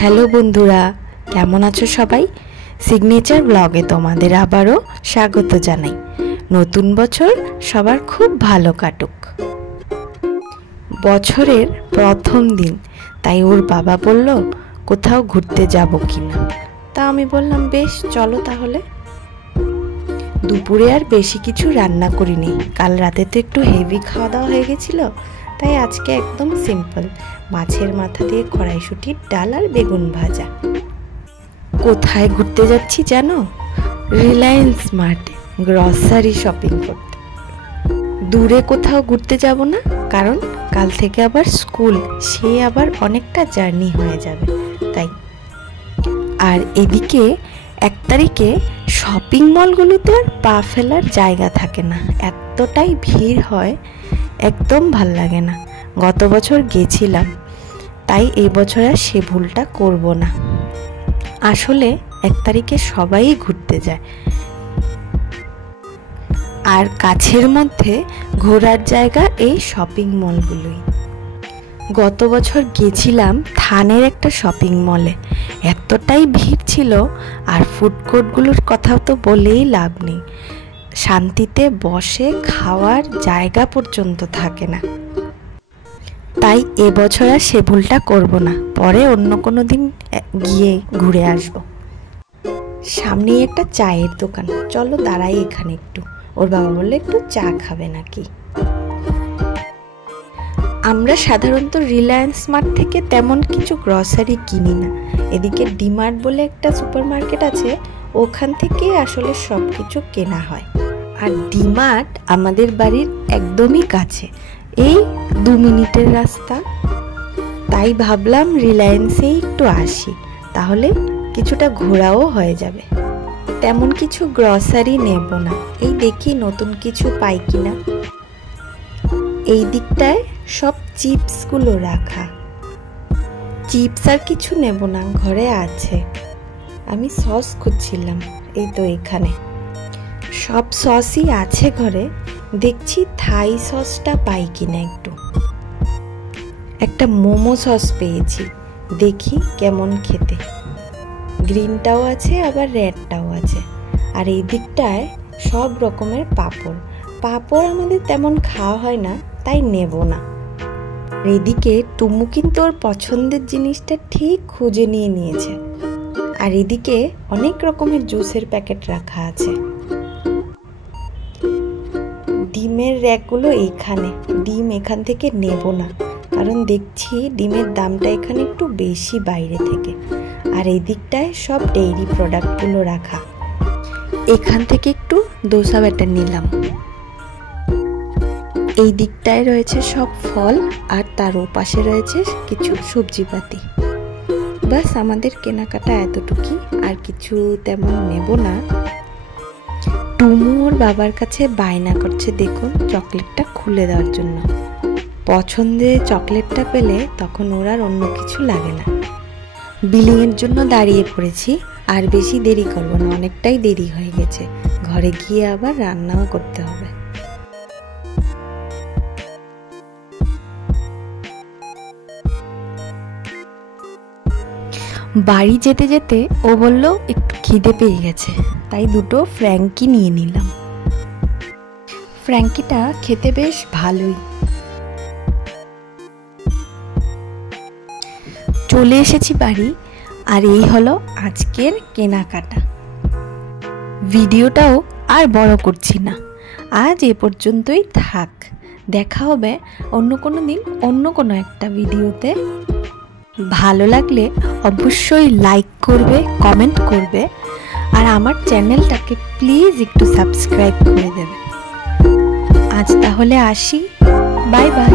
Hello বন্ধুরা, কেমন আছো সবাই? সিগনেচার ব্লগে তোমাদের আবারও স্বাগত জানাই। নতুন বছর সবার খুব ভালো কাটুক। বছরের প্রথম দিন, তাই ওর বাবা বলল কোথাও ঘুরতে যাব কিনা। তা আমি বললাম বেশ, চলো তাহলে। দুপুরে আর বেশি কিছু রান্না করিনি, কাল রাতে তো একটু হেভি খাওয়া দাওয়া হয়ে গেছিলো, তাই আজকে একদম সিম্পল মাছের মাথা দিয়ে কড়াইশুঁটির ডাল আর বেগুন ভাজা। কোথায় ঘুরতে যাচ্ছি জানো? রিলায়েন্স মার্টে গ্রসারি শপিং করতে। দূরে কোথাও ঘুরতে যাব না, কারণ কাল থেকে আবার স্কুল, সে আবার অনেকটা জার্নি হয়ে যাবে তাই। আর এদিকে 1 তারিখে শপিং মলগুলোতে আর পা ফেলার জায়গা থাকে না, এতটাই ভিড় হয়, একদম ভাল লাগে না। গত বছর গেছিলাম, তাই এই বছর আর সে ভুলটা করব না। আসলে 1 তারিখে সবাই ঘুরতে যায়, আর কাছের মধ্যে ঘোরার জায়গা এই শপিং মলগুলোই। গত বছর গেছিলাম থানের একটা শপিং মলে, এতটাই ভিড় ছিল, আর ফুড কোর্টগুলোর কথাও তো বলেই লাভ নেই, শান্তিতে বসে খাওয়ার জায়গা পর্যন্ত থাকে না। তাই এবছর আর সে ভুলটা করব না, পরে অন্য কোনো দিন গিয়ে ঘুরে আসব। সামনেই একটা চায়ের দোকান, চলো দাঁড়াই এখানে একটু। ওর বাবা বললে একটু চা খাবে নাকি। আমরা সাধারণত রিলায়েন্স মার্ট থেকে তেমন কিছু গ্রসারি কিনি না, এদিকে ডিমার্ট বলে একটা সুপার মার্কেট আছে, ওখান থেকে আসলে সব কিছু কেনা হয়। আর ডিমার্ট আমাদের বাড়ির একদমই কাছে, এই 2 মিনিটের রাস্তা। তাই ভাবলাম রিলায়েন্সেই একটু আসি, তাহলে কিছুটা ঘোরাও হয়ে যাবে। তেমন কিছু গ্রসারি নেব না, এই দেখি নতুন কিছু পাই কিনা। এই দিকটায় সব চিপসগুলো রাখা, চিপস আর কিছু নেব না, ঘরে আছে। আমি সস খুঁজছিলাম, এই তো এখানে সব সসই আছে ঘরে, দেখছি থাই সসটা পাই কিনা। একটা মোমো সস পেয়েছি, দেখি কেমন খেতে। গ্রিনটাও আছে আবার রেডটাও আছে। আর এই দিকটায় সব রকমের পাঁপড় আমাদের তেমন খাওয়া হয় না, তাই নেব না। এদিকে টুমু কিন্তু ওর পছন্দের জিনিসটা ঠিক খুঁজে নিয়েছে। আর এদিকে অনেক রকমের জুসের প্যাকেট রাখা আছে। ডিমের র্যাকগুলো এইখানে, ডিম এখান থেকে নেব না, কারণ দেখছি ডিমের দামটা এখানে একটু বেশি বাইরে থেকে। আর এই দিকটায় সব ডেইরি প্রোডাক্টগুলো রাখা, এখান থেকে একটু দোসা ব্যাটার নিলাম। এই দিকটায় রয়েছে সব ফল, আর তার ওপাশে রয়েছে কিছু সবজিপাতি। বাস আমাদের কেনাকাটা এতটুকুই, আর কিছু তেমন নেব না। টুমু ওর বাবার কাছে বায়না করছে, দেখুন চকলেটটা খুলে দেওয়ার জন্য। পছন্দের চকলেটটা পেলে তখন ওর আর অন্য কিছু লাগে না। বিলিংয়ের জন্য দাঁড়িয়ে পড়েছি, আর বেশি দেরি করব না, অনেকটাই দেরি হয়ে গেছে, ঘরে গিয়ে আবার রান্নাও করতে হবে। বাড়ি যেতে যেতে ও বলল একটু খিদে পেয়ে গেছে, তাই 2টো ফ্র্যাঙ্কি নিয়ে নিলাম। ফ্র্যাঙ্কিটা খেতে বেশ ভালোই। চলে এসেছি বাড়ি, আর এই হলো আজকের কেনাকাটা। ভিডিওটাও আর বড় করছি না, আজ এ পর্যন্তই থাক। দেখা হবে অন্য কোনো দিন অন্য কোনো একটা ভিডিওতে। ভালো লাগলে অবশ্যই লাইক করবে, কমেন্ট করবে, আর আমার চ্যানেলটাকে প্লিজ একটু সাবস্ক্রাইব করে দেবে। আজ তাহলে আসি, বাই বাই।